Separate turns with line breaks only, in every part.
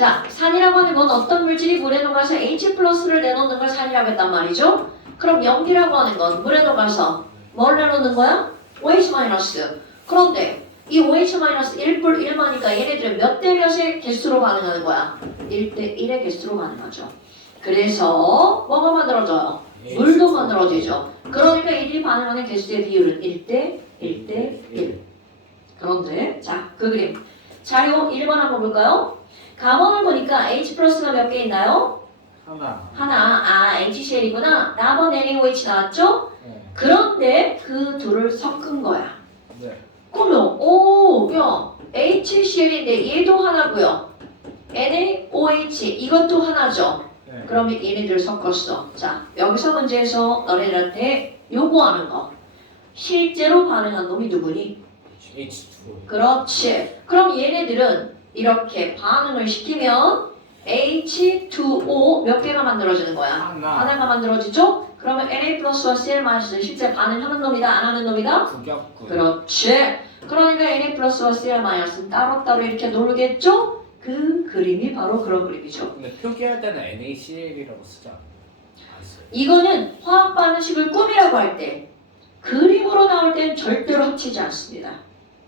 자, 산이라고 하는 건 어떤 물질이 물에 녹아서 H 플러스를 내놓는 걸 산이라고 했단 말이죠. 그럼 염기라고 하는 건 물에 녹아서 뭘 내놓는 거야? OH 마이너스. 그런데 이 OH 마이너스 1불 1마니까 얘네들은 몇 대 몇의 개수로 반응하는 거야? 1대 1의 개수로 반응하죠. 그래서 뭐가 만들어져요? 물도 만들어지죠. 그러니까 이들이 반응하는 개수의 비율은 1대 1대 1. 그런데 자, 그 그림. 자료 1번 한번 볼까요? 가번을 보니까 H 플러스가 몇 개 있나요?
하나.
하나. 아, HCl이구나. 나번 NaOH 나왔죠?
네.
그런데 그 둘을 섞은 거야.
네.
그러면 오, 야, HCl인데 얘도 하나고요. NaOH 이것도 하나죠.
네.
그러면 얘네들 섞었어. 자, 여기서 문제에서 너네들한테 요구하는 거. 실제로 반응한 놈이 누구니?
H2O.
그렇지. 그럼 얘네들은 이렇게 반응을 시키면 H2O 몇 개가 만들어지는 거야?
하나.
하나가 만들어지죠? 그러면 Na 플러스와 Cl 마이너스 실제 반응하는 놈이다, 안 하는 놈이다?
구격구.
그렇지. 그러니까 Na 플러스와 Cl 마이너스는 따로따로 이렇게 놀겠죠? 그 그림이 바로 그런 그림이죠.
근데 표기할 때는 NaCl이라고 써요.
이거는 화학 반응식을 꾸미라고 할 때 그림으로 나올 땐 절대로 합치지 않습니다.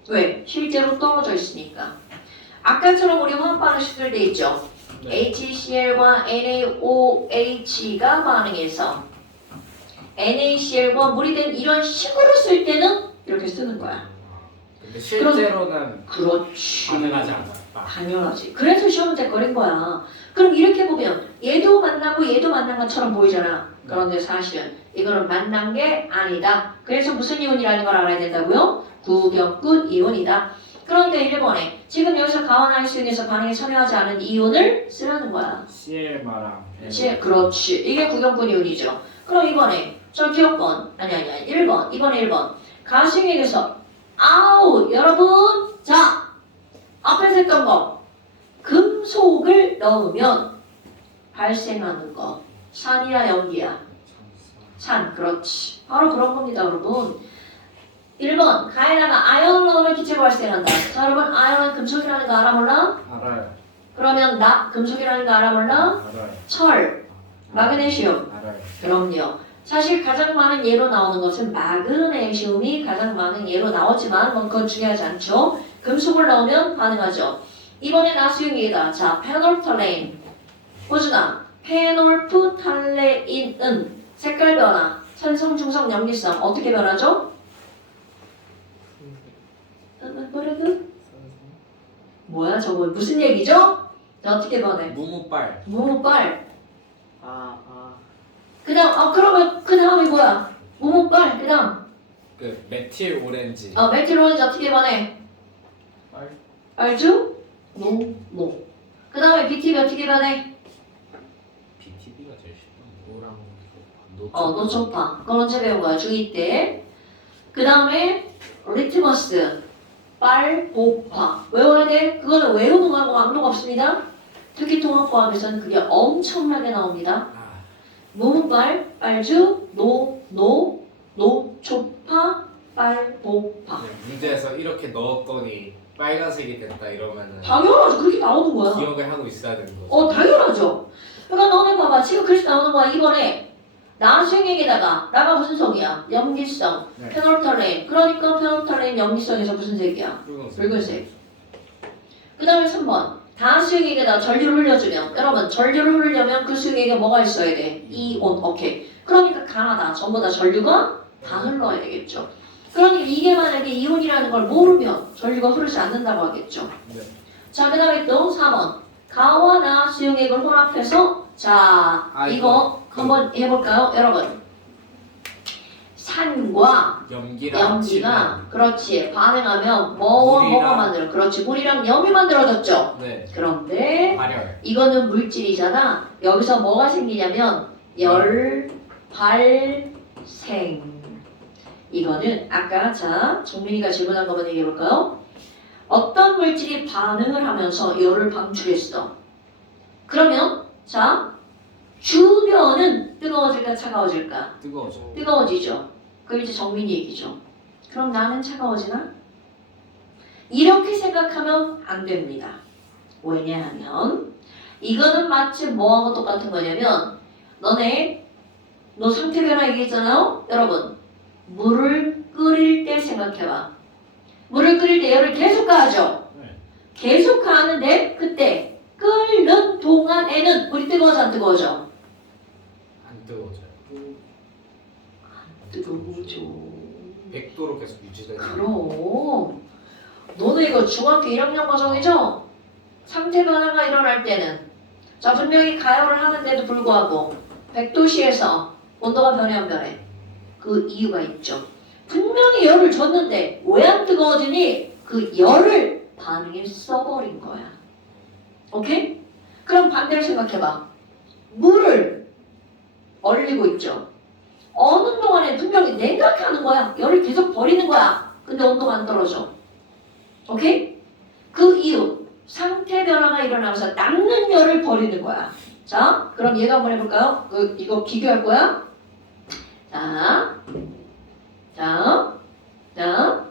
왜? 실제로 떨어져 있으니까. 아까처럼 우리 화학 반응식 쓸때 있죠.
네.
HCl과 NaOH가 반응해서 NaCl과 물이 된 이런 식으로 쓸 때는 이렇게 쓰는 거야.
근데 실제로는
그렇지.
않아요. 아,
당연하지. 그래서 시험 문제 거린 거야. 그럼 이렇게 보면 얘도 만나고 얘도 만난 것처럼 보이잖아. 그런데 사실은 이거는 만난 게 아니다. 그래서 무슨 이온이라는 걸 알아야 된다고요? 구격군 이온이다. 그런데 1번에 지금 여기서 가원아이스에서 반응에 참여하지 않은 이온을 쓰라는 거야.
CL마랑
그렇지? 그렇지. 이게 구경권 이온이죠. 그럼 이번에 저 기억번 아니 아니 아니 1번 이번에 1번 가식액에서 아우 여러분 자 앞에서 했던 거 금속을 넣으면 발생하는 거 산이야 연기야 산 그렇지 바로 그런 겁니다 여러분 1번 가에다가 아연을 넣으면 기체가 발생한다 자 여러분 아연은 금속이라는 거 알아 몰라?
알아요.
그러면 나 금속이라는 거 알아 몰라?
알아요.
철 마그네슘
알아요.
그럼요. 사실 가장 많은 예로 나오는 것은 마그네슘이 가장 많은 예로 나오지만 뭐 그건 중요하지 않죠. 금속을 넣으면 반응하죠. 이번에 나수용이다. 자, 페놀탈레인. 호준아, 페놀프탈레인은 색깔 변화, 산성, 중성, 염기성 어떻게 변하죠? 어, 뭐라고? 뭐야 저거 무슨 얘기죠? 자, 어떻게 변해?
무무빨.
무빨.
아, 아.
그다음 아 그러면 그 다음이 뭐야? 무무빨. 그다음
그 메틸 오렌지.
어 메트로는 어떻게 반해?
빨.
알죠? 노 노. 그 다음에 BTB 어떻게 반해?
BTB가 제일 쉽다. 노랑 노.
어 노초파. 그건 언제 배운 거야? 중2 때. 그 다음에 리트머스. 빨보파. 외워야 돼? 그거는 외우는 거하고 악록 없습니다. 특히 통합과학에서는 그게 엄청나게 나옵니다.
아,
무무빨, 빨주, 노, 노, 노초파, 빨보파.
네, 문제에서 이렇게 넣었더니 빨간색이 됐다 이러면은
당연하죠. 그렇게 나오는 거야.
기억을 하고 있어야 되는 거죠.
어, 당연하죠. 그러니까 너네 봐봐. 지금 글씨 나오는 거야. 이번에 나수행에다가 나가 무슨 성이야? 염기성,
네.
페놀탈레인. 그러니까 페놀탈레인 염기성에서 무슨 색이야?
붉은색.
그 다음에 3번. 다수행에다 전류를 흘려주면 여러분 전류를 흐르려면 그 수행에 뭐가 있어야 돼? 이온. 오케이. 그러니까 강하다. 전부 다 전류가 다 흘러야 되겠죠. 그러니까 이게 만약에 이온이라는 걸 모르면 전류가 흐르지 않는다고 하겠죠.
네.
자, 그 다음에 또 4번. 가와 나 수용액을 혼합해서 자,
아,
이거 한번 해볼까요? 여러분. 산과
염기랑
염기가 그렇지 반응하면 뭐와
물이랑-
뭐가 만들어 그렇지 물이랑 염이 만들어졌죠
네.
그런데
발열.
이거는 물질이잖아 여기서 뭐가 생기냐면 열 발생 이거는 아까 자 정민이가 질문한 것만 얘기해 볼까요? 어떤 물질이 반응을 하면서 열을 방출했어 그러면 자 주변은 뜨거워질까 차가워질까
뜨거워져.
뜨거워지죠. 그럼 이제 정민이 얘기죠. 그럼 나는 차가워지나? 이렇게 생각하면 안 됩니다. 왜냐하면 이거는 마치 뭐하고 똑같은 거냐면 너네 너 상태 변화 얘기했잖아요? 여러분 물을 끓일 때 생각해봐 물을 끓일 때 열을 계속 가하죠?
네.
계속 가하는데 그때 끓는 동안에는 물이 뜨거워져 안 뜨거워져?
안 뜨거워져요.
뜨거워져
100도로 계속 유지되죠.
그럼 너네 이거 중학교 1학년 과정이죠? 상태 변화가 일어날 때는 자 분명히 가열을 하는데도 불구하고 100도씨에서 온도가 변해 안 변해? 그 이유가 있죠. 분명히 열을 줬는데 왜 안 뜨거워지니? 그 열을 반응에 써버린 거야. 오케이? 그럼 반대로 생각해봐. 물을 얼리고 있죠. 어느 동안에 분명히 냉각하는 거야. 열을 계속 버리는 거야. 근데 온도가 안 떨어져. 오케이? 그 이유 상태 변화가 일어나면서 남는 열을 버리는 거야. 자, 그럼 얘가 한번 해볼까요? 그 이거 비교할 거야. 자, 자, 자,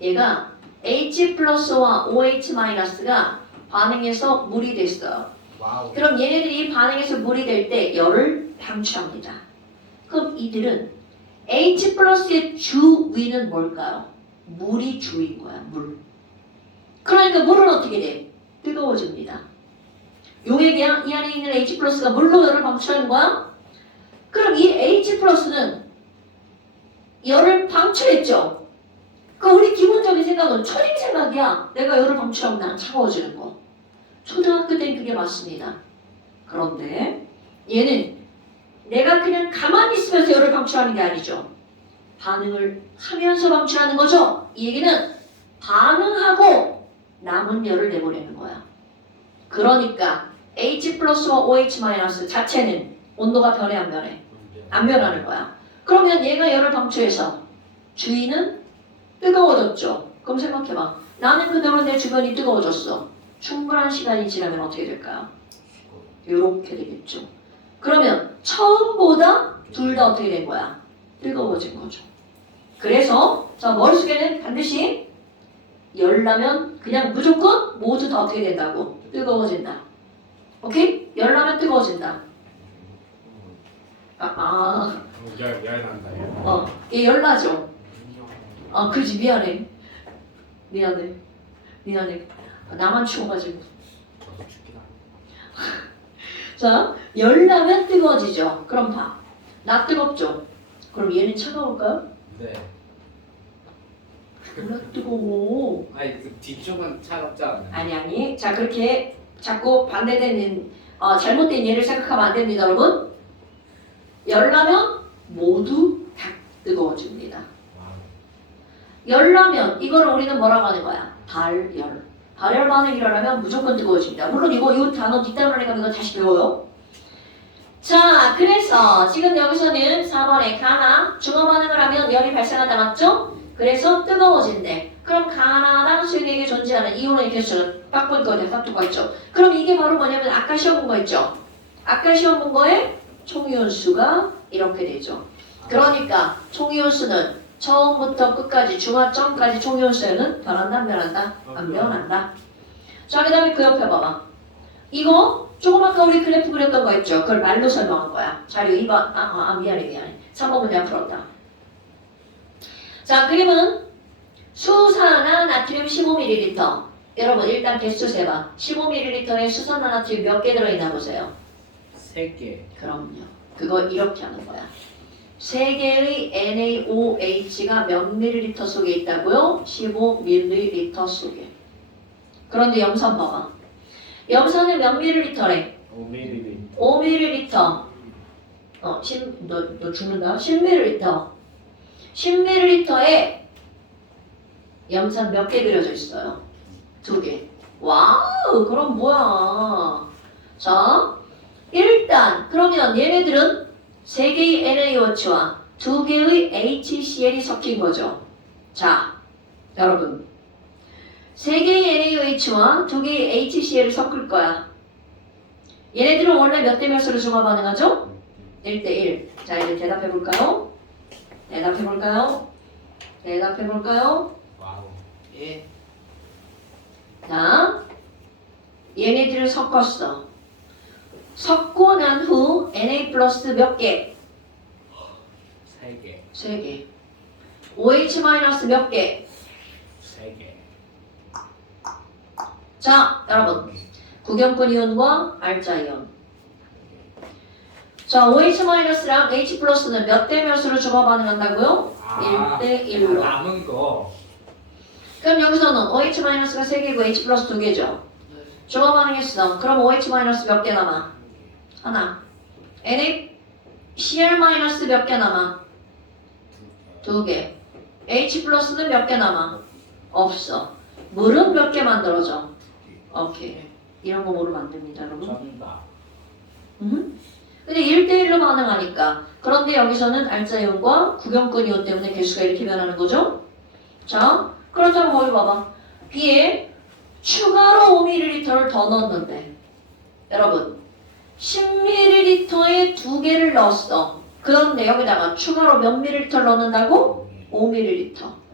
얘가 H 플러스와 OH 마이너스가 반응해서 물이 됐어요. 그럼 얘네들이 반응해서 물이 될 때 열을 방출합니다. 그럼 이들은 H 플러스의 주위는 뭘까요? 물이 주인 거야, 물. 그러니까 물은 어떻게 돼? 뜨거워집니다. 용액이야? 이 안에 있는 H 플러스가 물로 열을 방출하는 거야? 그럼 이 H 플러스는 열을 방출했죠? 그 우리 기본적인 생각은 초딩 생각이야. 내가 열을 방출하면 난 차가워지는 거. 초등학교 땐 그게 맞습니다. 그런데 얘는 내가 그냥 가만히 있으면서 열을 방출하는 게 아니죠. 반응을 하면서 방출하는 거죠. 이 얘기는 반응하고 남은 열을 내보내는 거야. 그러니까 H 플러스와 OH 마이너스 자체는 온도가 변해 안 변해? 안 변하는 거야. 그러면 얘가 열을 방출해서 주위는 뜨거워졌죠. 그럼 생각해봐. 나는 그대로 내 주변이 뜨거워졌어. 충분한 시간이 지나면 어떻게 될까요? 이렇게 되겠죠. 그러면 처음보다 둘 다 어떻게 된 거야? 뜨거워진 거죠. 그래서 자 머릿속에는 반드시 열나면 그냥 무조건 모두 다 어떻게 된다고? 뜨거워진다. 오케이? 열나면 뜨거워진다. 아, 아
열, 열 난다. 열.
어, 얘 열나죠. 아, 그지 미안해. 미안해. 미안해. 아, 나만 추워가지고. 자, 열나면 뜨거워지죠. 그럼 봐. 나 뜨겁죠. 그럼 얘는 차가울까요?
네.
몰라 뜨거워.
아니 그 뒤쪽은 차갑지 않아요.
아니 아니. 자 그렇게 자꾸 반대되는 어, 잘못된 예를 생각하면 안 됩니다, 여러분. 열나면 모두 다 뜨거워집니다. 열나면 이거를 우리는 뭐라고 하는 거야? 발열. 발열 반응이 일어나면 무조건 뜨거워집니다. 물론 이거 이 단어 뒷단원에 가면 이거 다시 배워요. 자, 그래서 지금 여기서는 4번에 가나 중화 반응을 하면 열이 발생한다 맞죠? 그래서 뜨거워진대. 그럼 가나당 수액에게 존재하는 이온의 개수는 어디 딱 두가 있죠. 그럼 이게 바로 뭐냐면 아까 시험 본 거 있죠. 아까 시험 본 거에 총이온 수가 이렇게 되죠. 그러니까 총이온 수는 처음부터 끝까지 중화점까지 수는 변한다 안 변한다? 안 변한다. 자, 그 다음에 그 옆에 봐봐. 이거 조금 아까 우리 그래프 그렸던 거 있죠? 그걸 말로 설명한 거야. 자료 2번. 아, 아, 아 미안해 미안해. 3번은 내가 풀었다. 자, 그림은 수산화 나트륨 15ml. 여러분 일단 개수 세봐. 15ml에 수산화 나트륨 몇 개 들어있나 보세요.
세 개.
그럼요. 그거 이렇게 하는 거야. 세 개의 NaOH가 몇 밀리리터 속에 있다고요? 15 밀리리터 속에. 그런데 염산 봐봐. 염산은 몇 밀리리터래?
5ml.
5밀리리터. 어, 10, 너, 너 죽는다? 10밀리리터. 10밀리리터에 염산 몇 개 그려져 있어요? 두 개. 와우, 그럼 뭐야? 자, 일단 그러면 얘네들은 세 개의 NaOH와 두 개의 HCl이 섞인 거죠. 자, 여러분. 세 개의 NaOH와 두 개의 HCl을 섞을 거야. 얘네들은 원래 몇 대 몇으로 중화 반응하죠? 1대1. 자, 이제 대답해 볼까요? 대답해 볼까요? 대답해 볼까요?
와우. 예.
자, 얘네들을 섞었어. 섞고 난 후 Na 플러스 몇 개?
세 개,
세 개. OH 마이너스 몇 개?
세 개.
자, 여러분. 구경권 이온과 알자 이온. 자, OH 마이너스랑 H 플러스는 몇 대 몇으로 조합 반응한다고요?
아,
1대 1로.
남은 거.
그럼 여기서는 OH 마이너스가 3개고 H 플러스 2개죠. 조합 반응했어. 그럼 OH 마이너스 몇개 남아? 하나. Na Cl 마이너스 몇 개 남아? 두 개. H 플러스는 몇 개 남아? 없어. 물은 몇 개 만들어져? 오케이. 이런 거 모르면 안 됩니다, 여러분. 음. 근데 1대1로 반응하니까. 그런데 여기서는 알자이온과 구경권 이온 때문에 개수가 이렇게 변하는 거죠? 자, 그렇다면 거기 봐봐. B에 추가로 5ml를 더 넣었는데. 여러분, 10ml에 두 개를 넣었어. 그런데 여기다가 추가로 몇 ml를 넣는다고? 5ml.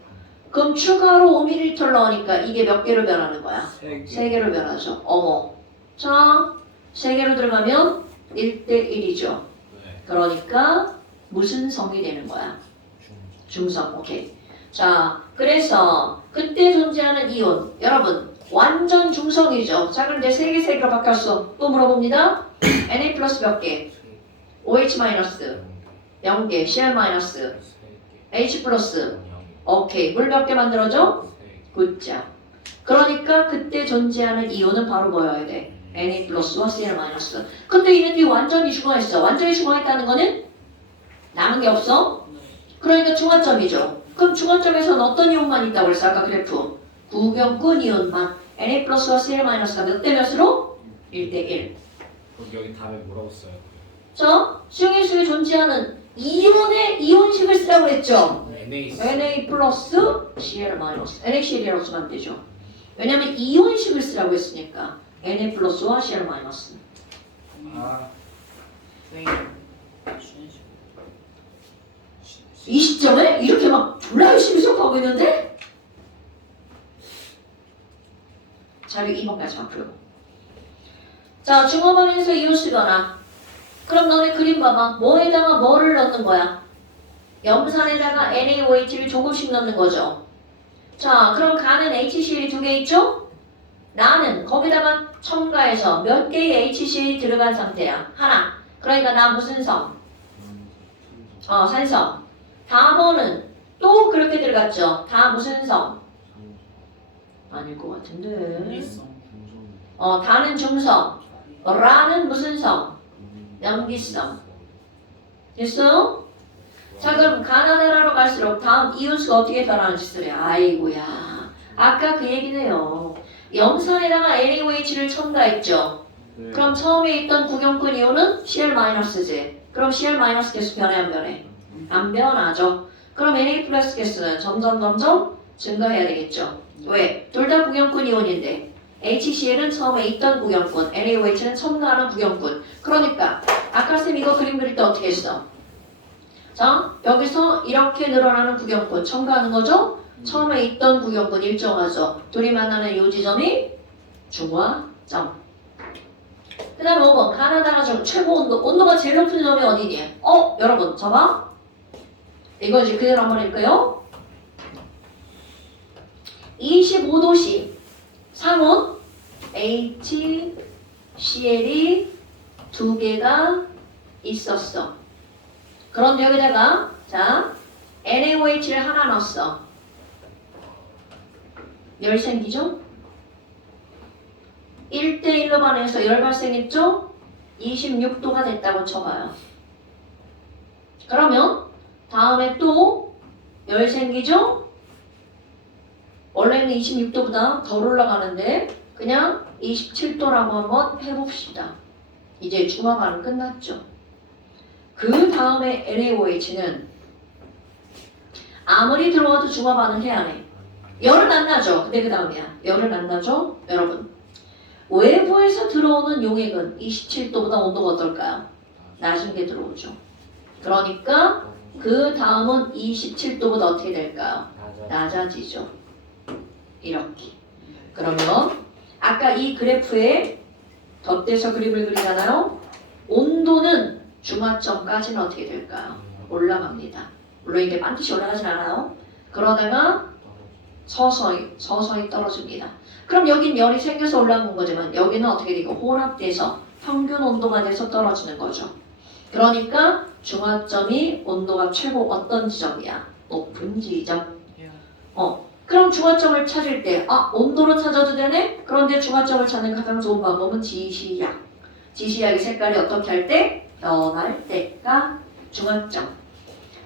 그럼 추가로 5ml 넣으니까 이게 몇 개로 변하는 거야?
세 개.
세 개로 변하죠. 어머. 자, 세 개로 들어가면 1대 1이죠.
네.
그러니까 무슨 성이 되는 거야?
중.
중성. 오케이. 자, 그래서 그때 존재하는 이온. 여러분, 완전 중성이죠. 자, 그런데 세 개, 세 개로 바뀌었어. 또 물어봅니다. Na 플러스 몇 개? OH 마이너스. 0개. Cl 마이너스. H 플러스.
영.
오케이. 물 몇개
개.
굿자. 그러니까 그때 존재하는 이온은 바로 뭐여야 돼? Na 플러스와 Cl 마이너스. 근데 얘네들이 완전히 중화했어. 완전히 중화했다는 거는 남은 게 없어? 그러니까 중화점이죠. 그럼 중화점에서는 어떤 이온만 있다고 그랬어? 아까 그래프. 구경꾼 이온만. Na 플러스와 Cl 마이너스가 몇 대 몇으로? 1대 1.
그럼 여기 답에 뭐라고 써요?
자, 수용일수에 존재하는 이온의 이온식을 쓰라고 그랬죠?
NA.
Na 플러스 Cl 마이너스. NaCl이라고 쓰면 안 되죠. 왜냐면 이온식을 쓰라고 했으니까. Na 플러스와 Cl 마이너스.
아.
네.
이 시점에 이렇게 막 졸라 열심히 수업하고 있는데 자료 2번까지 앞으로 자 중화반응에서 이온 쓰거나 그럼 너네 그림 봐봐. 뭐에다가 뭐를 넣는 거야? 염산에다가 NaOH를 조금씩 넣는 거죠. 자 그럼 가는 HCl이 두 개 있죠? 나는 거기다가 첨가해서 몇 개의 HCl이 들어간 상태야? 하나. 그러니까 나 무슨 섬? 어 산섬 다번은 또 그렇게 들어갔죠. 다 무슨 성? 아닐 것 같은데.
어,
다는 중성. 라는 무슨 성? 염기성. 됐어요? 자, 그럼 가나다라로 갈수록 다음 이온수가 어떻게 변하는지 쓰래. 아이고야. 아까 그 얘기네요. 염산에다가 NaOH를 첨가했죠.
네.
그럼 처음에 있던 구경권 이온은 Cl-지. 그럼 Cl- 개수 변해 안 변해? 안 변하죠. 그럼 Na 플러스 개수는 점점 점점 증가해야 되겠죠. 왜? 둘 다 구경꾼 이온인데 HCl은 처음에 있던 구경꾼, NaOH는 첨가하는 구경꾼. 그러니까 아까 쌤 이거 그림 그릴 때 어떻게 했어? 자, 여기서 이렇게 늘어나는 구경꾼 첨가하는 거죠? 처음에 있던 구경꾼 일정하죠. 둘이 만나는 요 지점이 중화점. 그 다음 5번 가나다라 중 최고 온도 온도가 제일 높은 점이 어디니? 어? 여러분 봐봐 이거 이제 그대로 한번 읽을까요? 25도씨 상온 HCl이 두 개가 있었어 그런데 여기다가 자 NaOH를 하나 넣었어 열 생기죠? 1대1로 반해서 열 발생했죠? 26도가 됐다고 쳐봐요. 그러면 다음에 또 열 생기죠? 원래는 26도보다 덜 올라가는데 그냥 27도라고 한번 해봅시다. 이제 중화 반응 끝났죠. 그 다음에 NaOH는 아무리 들어와도 중화 반응 해야 해. 열은 안 나죠. 근데 그 다음이야. 열은 안 나죠? 여러분. 외부에서 들어오는 용액은 27도보다 온도가 어떨까요? 낮은 게 들어오죠. 그러니까 그 다음은 27도보다 어떻게 될까요? 낮아지죠. 이렇게. 그러면 아까 이 그래프에 덧대서 그림을 그리잖아요. 온도는 중화점까지는 어떻게 될까요? 올라갑니다. 물론 이게 반드시 올라가진 않아요. 그러다가 서서히 서서히 떨어집니다. 그럼 여긴 열이 생겨서 올라온 거지만 여기는 어떻게 되고 혼합돼서 평균 온도가 돼서 떨어지는 거죠. 그러니까 중화점이 온도가 최고 어떤 지점이야? 높은 지점.
예.
그럼 중화점을 찾을 때, 아, 온도로 찾아도 되네? 그런데 중화점을 찾는 가장 좋은 방법은 지시약. 지시약의 색깔이 어떻게 할 때? 변할 때가 중화점.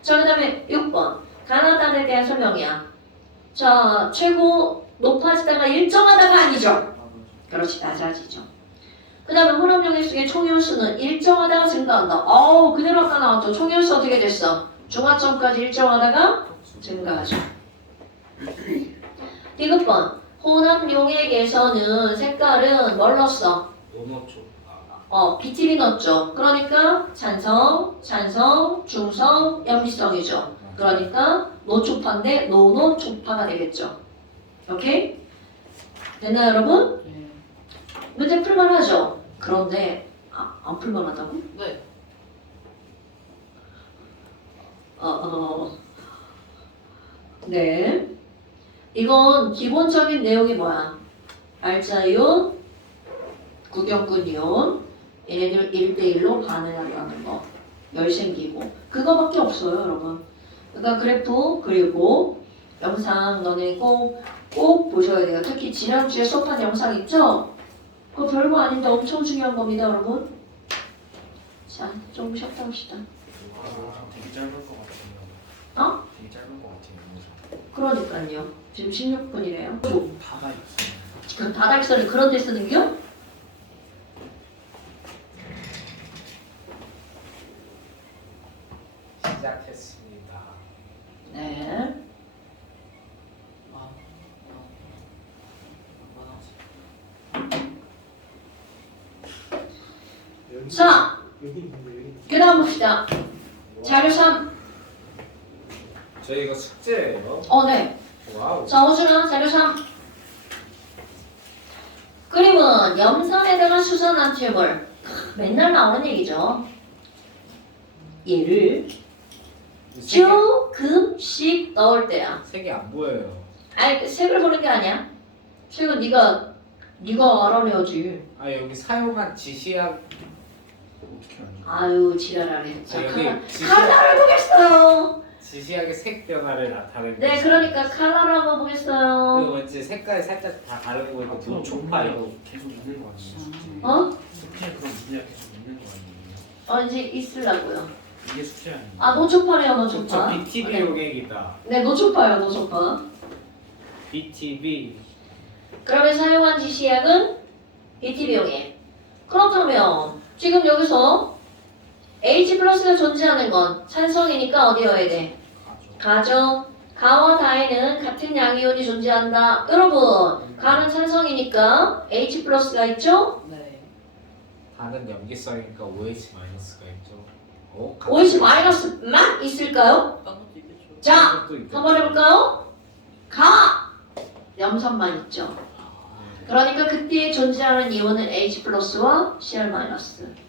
자, 그 다음에 6번. 가나단에 대한 설명이야. 자, 최고 높아지다가 일정하다가 아니죠. 그렇지, 낮아지죠. 그 다음에 혼합용액 속의 총연수는 일정하다가 증가한다. 어우, 그대로 아까 나왔죠. 총연수 어떻게 됐어? 중화점까지 일정하다가 증가하죠. 디귿번 혼합용액에서는 색깔은 뭘 넣었어?
노노초.
어, BTB 넣었죠. 그러니까 찬성, 찬성, 중성, 염리성이죠. 그러니까 노초파인데 노노초파가 되겠죠. 오케이? 됐나요, 여러분?
예.
문제 풀만하죠. 그런데 아, 안 풀만하다고?
네.
어, 어, 네. 이건 기본적인 내용이 뭐야? 알자이온, 구경근이온, 얘네들 1대1로 반응한다는 거. 열 생기고. 그거밖에 없어요, 여러분. 그러니까 그래프, 그리고 영상 너네 꼭, 꼭 보셔야 돼요. 특히 지난주에 수업한 영상 있죠? 그거 별거 아닌데 엄청 중요한 겁니다, 여러분. 자, 좀 쉬었다 합시다.
되게 짧을 것 같아요.
어?
되게 짧은 것 같아요.
그러니까요. 지금 16분이래요.
바다 있어요.
그 바닥설을 그런 데 쓰는겨?
시작했습니다.
네.
아. 어.
자, 그 다음 봅시다. 자료 3.
저희가 숙제예요.
어, 네.
와우.
자, 호준아, 자료 3. 그림은 염산에다가 수산 나트륨을 크, 맨날 나오는 얘기죠. 얘를 조금씩 넣을 때야.
색이 안 보여요.
아니, 그 색을 보는 게 아니야. 색은 네가 네가 알아내야지.
아 여기 사용한 지시약
어떻게 알죠?
아유, 지랄하네.
아,
자,
여기
칼라,
지시약
칼라를 보겠어요.
지시약의 색 변화를 나타내고.
네,
있어요.
그러니까 한번 보겠어요.
이거 뭔지 색깔이 살짝 다 다른 거 보니까 노초파요.
계속 있는 거 아니에요? 숙제.
어?
숙제 그럼 문제가 계속 있는 거 아니에요?
어, 이제 있으려고요.
이게 숙제 아니에요?
아, 노초파네요,
저
노초파.
BTB 용액이다.
네, 노초파요, 노초파.
BTB.
그러면 사용한 지시약은 BTB용액. 그렇다면 지금 여기서 H 플러스가 존재하는 건 산성이니까 어디여야 돼?
가죠.
가와 다에는 같은 양이온이 존재한다. 여러분, 가는 산성이니까 H 플러스가 있죠?
네.
다른 염기성이니까 OH 마이너스가 있죠. 어?
OH 마이너스만 있을까요? 자,
것도 있겠죠.
한번 해볼까요? 가! 염산만 있죠.
네.
그러니까 그때 존재하는 이온은 H 플러스와 Cl 마이너스.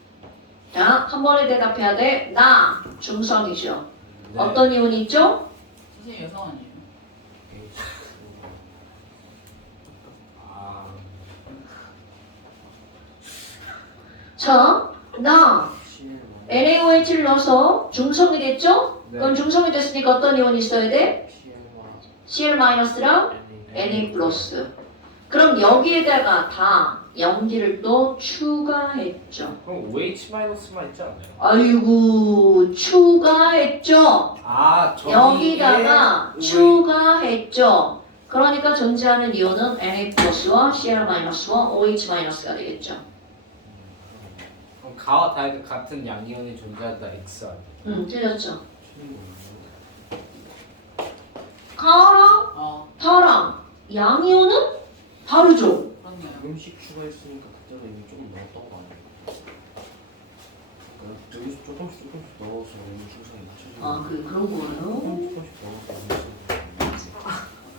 자, 한 번에 대답해야 돼. 나 중성이죠.
네.
어떤 이온이 있죠?
선생님 여성 아니에요?
아,
자, 나
CL
NaOH를 넣어서 중성이 됐죠?
네.
그럼 중성이 됐으니까 어떤 이온이 있어야 돼?
Cl
마이너스랑 Na. 그럼 여기에다가 다 염기를 또 추가했죠.
그럼 OH 마이너스만 있지 않나요?
아이고 추가했죠.
아, 저기
여기다가
예,
추가했죠. 그러니까 존재하는 이온은 Na 플러스와 Cl 마이너스와 OH 마이너스가 되겠죠.
그럼 가와 다이도 같은 양이온이 존재한다 X 아니에요?
음, 틀렸죠. 가랑
아
다랑 양이온은 다르죠.
음식 추가했으니까 그때가 이미 조금 넣었던 거 아니에요? 그러니까 여기서 조금씩 조금씩 넣어서 오늘 중성이 맞춰지는
아, 그 그런 거예요.
조금 조금씩 넣어서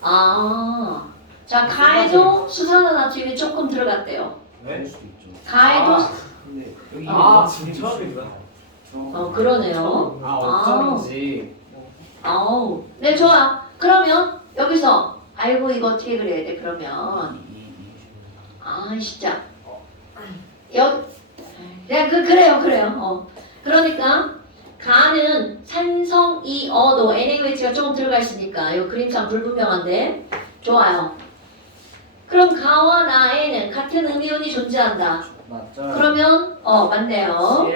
아, 자, 가에도 수산화나트륨이 조금 들어갔대요.
그럴
왜?
수도 있죠.
가에도
아.
근데 여기
아
지금
처음이구나.
어 그러네요.
아 어쩐지.
아우, 네 좋아. 그러면 여기서 아이고 이거 어떻게 그려야 돼? 그러면 아 진짜 여 그냥 그 그래요 그래요. 어 그러니까 가는 산성 이어도 NaOH가 조금 들어가 있으니까 이 그림상 불분명한데 좋아요. 그럼 가와 나에는 같은 음이온이 존재한다.
맞죠?
그러면 어 맞네요.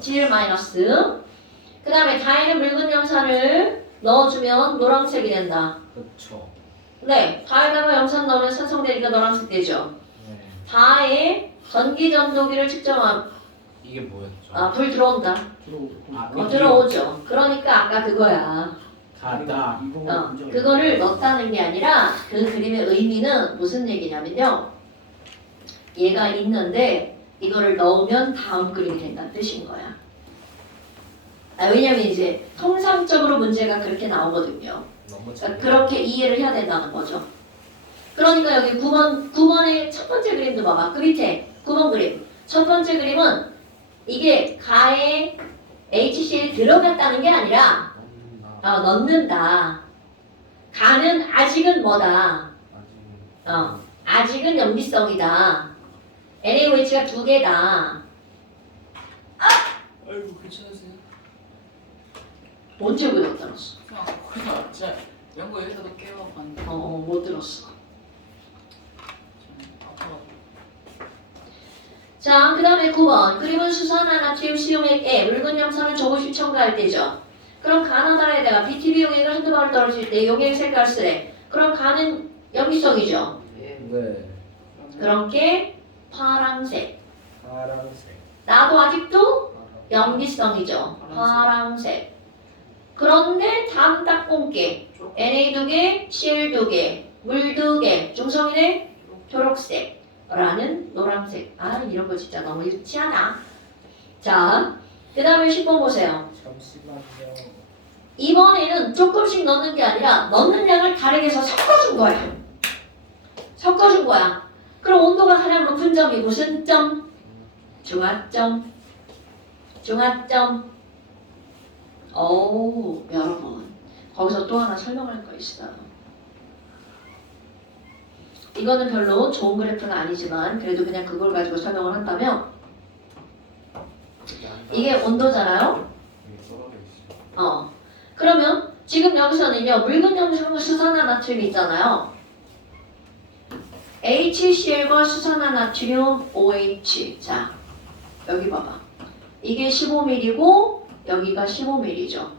Gl 마이너스. 그 다음에 다에는 묽은 염산을 넣어주면 노란색이 된다.
그쵸.
네, 다에다가 염산 넣으면 산성되니까 노란색 되죠.
네.
다에 전기 전도기를 측정함.
이게 뭐였죠?
아, 불 들어온다.
아,
어,
그
들어오죠. 그러니까 아까 그거야.
가다.
어, 그거를 넣었다는 게 아니라 그 그림의 의미는 무슨 얘기냐면요. 얘가 있는데 이거를 넣으면 다음 그림이 된다는 뜻인 거야. 아, 왜냐면 이제 통상적으로 문제가 그렇게 나오거든요. 그러니까
잘.
그렇게 이해를 해야 된다는 거죠. 그러니까 여기 9번, 9번의 첫 번째 그림도 봐봐. 그 밑에 9번 그림. 첫 번째 그림은 이게 가에 HCl 들어갔다는 게 아니라 어, 넣는다. 가는 아직은 뭐다. 어, 아직은 염기성이다. NaOH가 두 개다.
아이고 괜찮으세요?
언제 그못 들었어?
그냥 그냥 진짜 연구 여기서도 깨워봤는데
어, 어, 못 들었어.
좀 아파가지고
자, 그 다음에 9번. 그림은 수산화 나트륨 수용액에 묽은 염산을 조금씩 첨가할 때죠. 그럼 가나다라에다가 BTB 용액을 한두 방울 떨어질 때 용액 색깔 쓰래. 그럼 가는 염기성이죠.
네.
그런 게 파랑색.
파란색.
나도 아직도. 염기성이죠. 파랑색. 그런데 다음 딱 본게 NA 두 개, CL 두 개, 물 두 개, 중성이네 초록색. 라는 노란색. 아 이런 거 진짜 너무 유치하다. 자, 그 다음에 10번 보세요.
잠시만요.
이번에는 조금씩 넣는 게 아니라 넣는 양을 다르게 해서 섞어준 거야. 섞어준 거야. 그럼 온도가 가장 높은 점이 무슨 점? 중화점. 중화점. 오, 여러분. 거기서 또 하나 설명할 거 있어요. 이거는 별로 좋은 그래프는 아니지만 그래도 그냥 그걸 가지고 설명을 한다면 이게 온도잖아요. 어. 그러면 지금 여기서는요 묽은 염산 수산화 나트륨이 있잖아요. HCl과 수산화 나트륨 OH. 자 여기 봐봐. 이게 15ml고 여기가 15ml죠.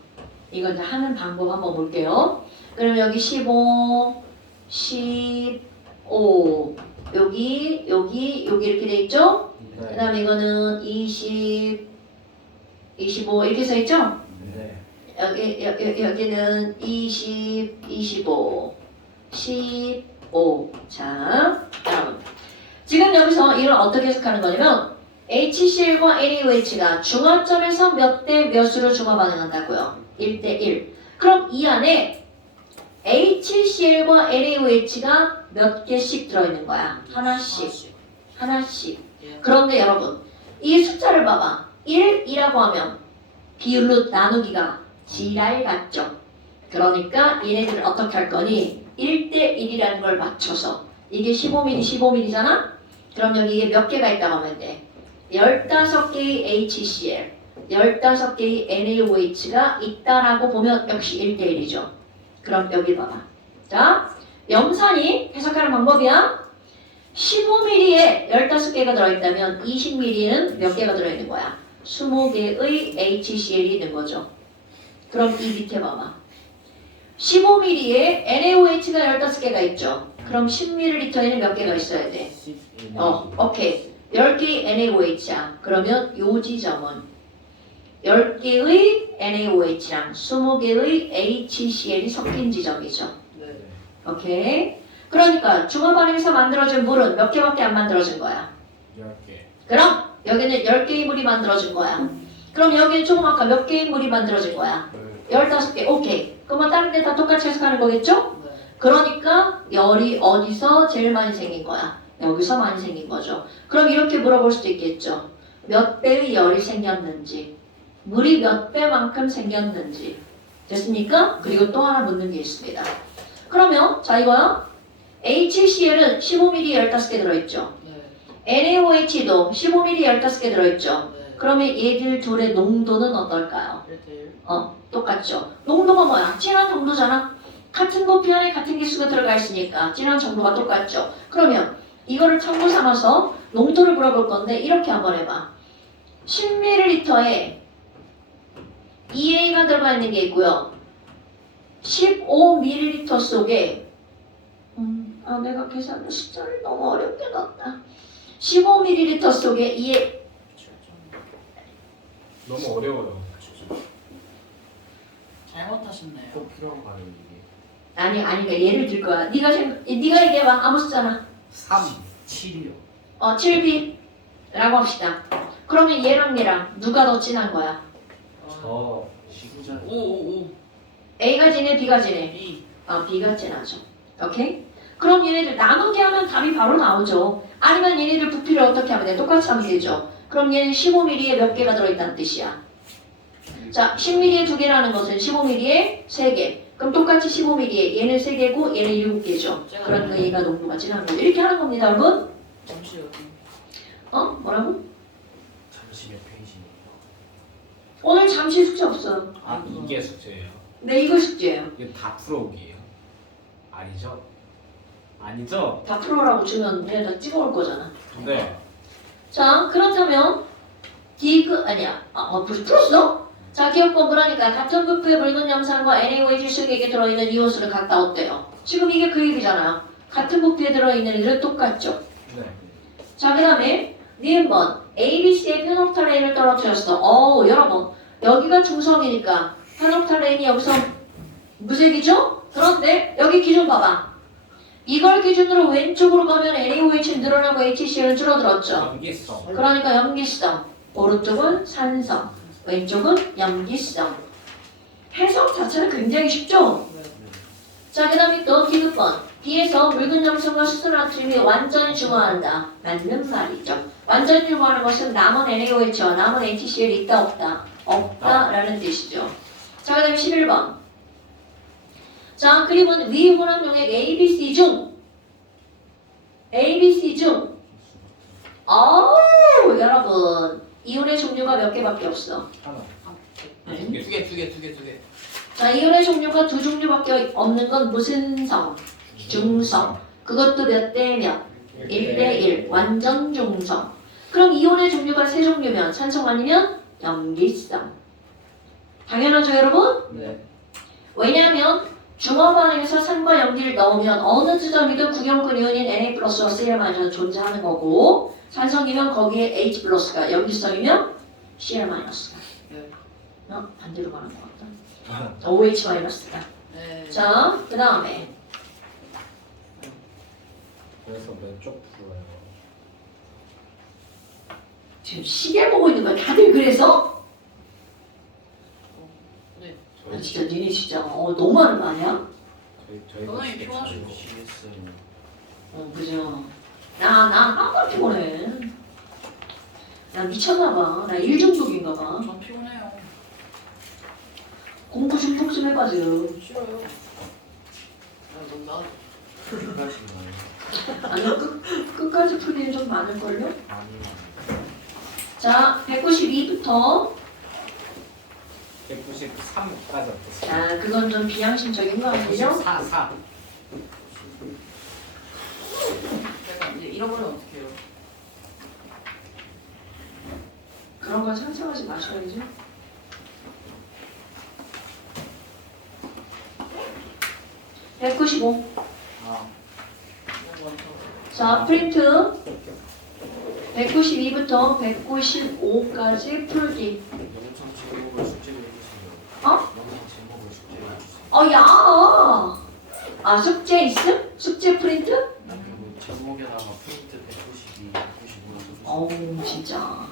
이거 이제 하는 방법 한번 볼게요. 그럼 여기 15, 15, 여기 여기 여기 이렇게 돼 있죠?
네.
그 다음에 이거는 20, 25 이렇게 써 있죠?
네.
여기 여, 여, 여기는 20, 25, 15. 자, 여러분. 지금 여기서 이걸 어떻게 해석하는 거냐면 HCl과 NaOH가 중화점에서 몇 대 몇으로 중화 반응한다고요? 1대 1. 그럼 이 안에 HCl과 NaOH가 몇 개씩 들어있는 거야? 하나씩. 하나씩.
예.
그런데 여러분, 이 숫자를 봐봐. 1이라고 하면 비율로 나누기가 지랄 같죠? 그러니까 얘네들을 어떻게 할 거니? 1대 1이라는 걸 맞춰서 이게 15mm, 15mm잖아? 그럼 여기 이게 몇 개가 있다고 하면 돼? 15개의 HCl, 15개의 NaOH가 있다라고 보면 역시 1대 1이죠. 그럼 여기 봐봐. 자, 염산이 해석하는 방법이야. 15mm에 15개가 들어있다면 20mm는 몇 개가 들어있는 거야? 20개의 HCl이 있는 거죠. 그럼 이 밑에 봐봐. 15mm에 NaOH가 15개가 있죠. 그럼 10ml에는 몇 개가 있어야 돼? 어, 오케이. 10개의 NaOH야. 그러면 요 지점은 10개의 NaOH랑 20개의 HCl이 섞인 지점이죠.
네.
오케이. 그러니까 중화반응에서 만들어진 물은 몇 개밖에 안 만들어진 거야.
10개.
그럼 여기는 10개의 물이 만들어진 거야. 그럼 여기는 조금 아까 몇 개의 물이 만들어진 거야? 15개. 오케이. 그러면 다른 데 다 똑같이 해석하는 거겠죠?
네.
그러니까 열이 어디서 제일 많이 생긴 거야? 여기서 많이 생긴 거죠. 그럼 이렇게 물어볼 수도 있겠죠. 몇 배의 열이 생겼는지, 물이 몇 배만큼 생겼는지. 됐습니까? 그리고 또 하나 묻는 게 있습니다. 자 이거요. HCl은 15ml 15개 들어있죠.
네.
NaOH도 15ml 15개 들어있죠.
네.
그러면 얘들 둘의 농도는 어떨까요?
1대1.
어, 똑같죠. 농도가 뭐야? 진한 정도잖아. 같은 부피 안에 같은 개수가 들어가 있으니까 진한 정도가 똑같죠. 그러면 이거를 참고 삼아서 농도를 물어볼 건데 이렇게 한번 해봐. 10ml에 2A가 들어가 있는 게 있고요. 15ml 속에 음, 아 내가 계산 숫자를 너무 어렵게 넣었다. 15ml 속에 2A
너무 어려워요.
잘못하셨네요.
꼭 필요한가요 이게?
아니 아니 그러니까 예를 들 거야. 네가 생 네가 얘기해 봐. 아무 숫자나.
3.
7이요.
어 7B라고 합시다. 그러면 얘랑 얘랑 누가 더 진한 거야?
어.
저
시구자.
5, 5, 5.
A가 진해, B가 진해.
2.
아 B가 진하죠. 오케이? 그럼 얘네들 나누게 하면 답이 바로 나오죠. 아니면 얘네들 부피를 어떻게 하면 돼? 똑같이 하면 되죠. 그럼 얘는 15mm에 몇 개가 들어있다는 뜻이야. 자, 10mm에 두 개라는 것은 15mm에 세 개. 그럼 똑같이 15mm에 얘는 세 개고 얘는 일곱 개죠. 그러니까 얘가 농도가 진한 거죠. 이렇게 하는 겁니다, 여러분.
잠시 여기.
어? 뭐라고?
잠시 몇 페이지네요.
오늘 잠시 숙제 없어요.
아 이게 숙제예요.
네, 이거 숙제예요.
이거 다 풀어오기예요. 아니죠? 아니죠?
다 프로라고 주면 얘다 찍어올 거잖아.
네.
자, 그렇다면 디그 아니야. 아, 어, 벌써 풀었어? 자, 기억 공부라니까 같은 부피의 묽은 염산과 NaOH 속에 들어있는 이온수를 갖다 어때요? 지금 이게 그 얘기잖아요. 같은 부피에 들어있는 애들은 똑같죠.
네.
자, 그 다음에 니은번 ABC의 페놀프탈레인을 떨어뜨렸어. 어우, 여러분. 여기가 중성이니까 페놀프탈레인이 여기서 무색이죠? 그런데 여기 기준 봐봐. 이걸 기준으로 왼쪽으로 가면 NaOH는 늘어나고 HCl은 줄어들었죠.
연기성.
그러니까 염기성. 오른쪽은 산성, 왼쪽은 염기성. 해석 자체는 굉장히 쉽죠?
네.
자, 그 다음에 또 디귿번. B에서 묽은 염성과 수소 나트륨이 완전히 중화한다. 맞는 말이죠. 완전히 중화하는 것은 남은 NaOH와 남은 HCl이 있다 없다? 없다라는 뜻이죠. 자, 그 다음에 11번. 자, 그림은 위 혼합 용액 ABC 중 ABC 중 어우 여러분 이온의 종류가 몇 개밖에 없어.
하나.
네.
두 개, 두 개, 두 개, 두 개.
자, 이온의 종류가 두 종류밖에 없는 건 무슨 성? 중성. 그것도 몇 대 몇? 1대 1. 완전 중성. 그럼 이온의 종류가 세 종류면 산성 아니면 염기성. 당연하죠, 여러분?
네.
왜냐하면 중화 반응에서 산과 염기를 넣으면 어느 지점이든 구경근 이온인 Na 플러스와 Cl 존재하는 거고 산성이면 거기에 H 플러스가 염기성이면 Cl 마이너스가
네.
어? 반대로 가는 것 같다. OH 마이너스다.
네.
자, 그 다음에
그래서 왼쪽 풀어요.
지금 시계 보고 있는 거야. 다들 그래서?
네.
아, 진짜 니네 진짜 어, 너무 하는 거 아니야?
저희 저희
선생님
어, 그죠. 나, 나 항상 피곤해. 나 미쳤나봐. 나 일중독인가 봐.
전 피곤해요.
공부 좀 톡 좀 해봐, 좀.
싫어요. 아, 넌 나.
끝까지나요?
아니, 끝, 끝까지 풀기는 좀 많을걸요? 자, 192부터.
193까지 어땠어요?
자, 그건 좀 비양심적인 거 아니죠?
4, 4.
제가 이제 잃어버리면 어떡해요?
그런 건 상상하지 마셔야죠. (195)
아,
너무 많다.
자, 프린트 192부터 195까지 풀기.
영상 숙제로 해주세요.
어?
영상 제목을 숙제로 해주세요.
어, 야! 아, 숙제 있음? 숙제 프린트?
제목에다가 프린트 192, 195를 써주세요.
어우, 진짜.